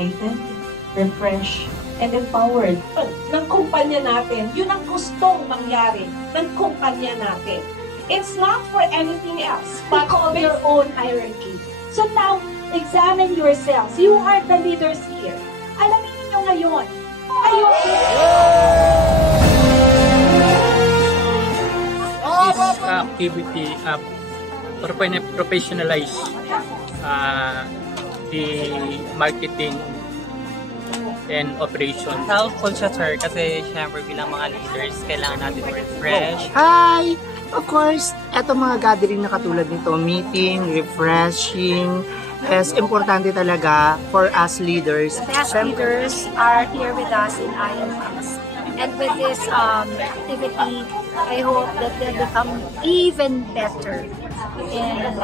enlightened, refreshed, and empowered. Ng kumpanya natin, yun ang gustong mangyari ng kumpanya natin. It's not for anything else, but of your own hierarchy. So now, examine yourselves. You are the leaders here. Alamin niyo ngayon. This activity professionalize the marketing and operation. Helpful siya, sir, kasi syempre bilang mga leaders, kailangan natin refresh. Hi! Of course, eto mga gathering na katulad nito, meeting, refreshing, is importante talaga for us leaders. The best leaders are here with us in INS. And with this activity, I hope that they'll become even better. And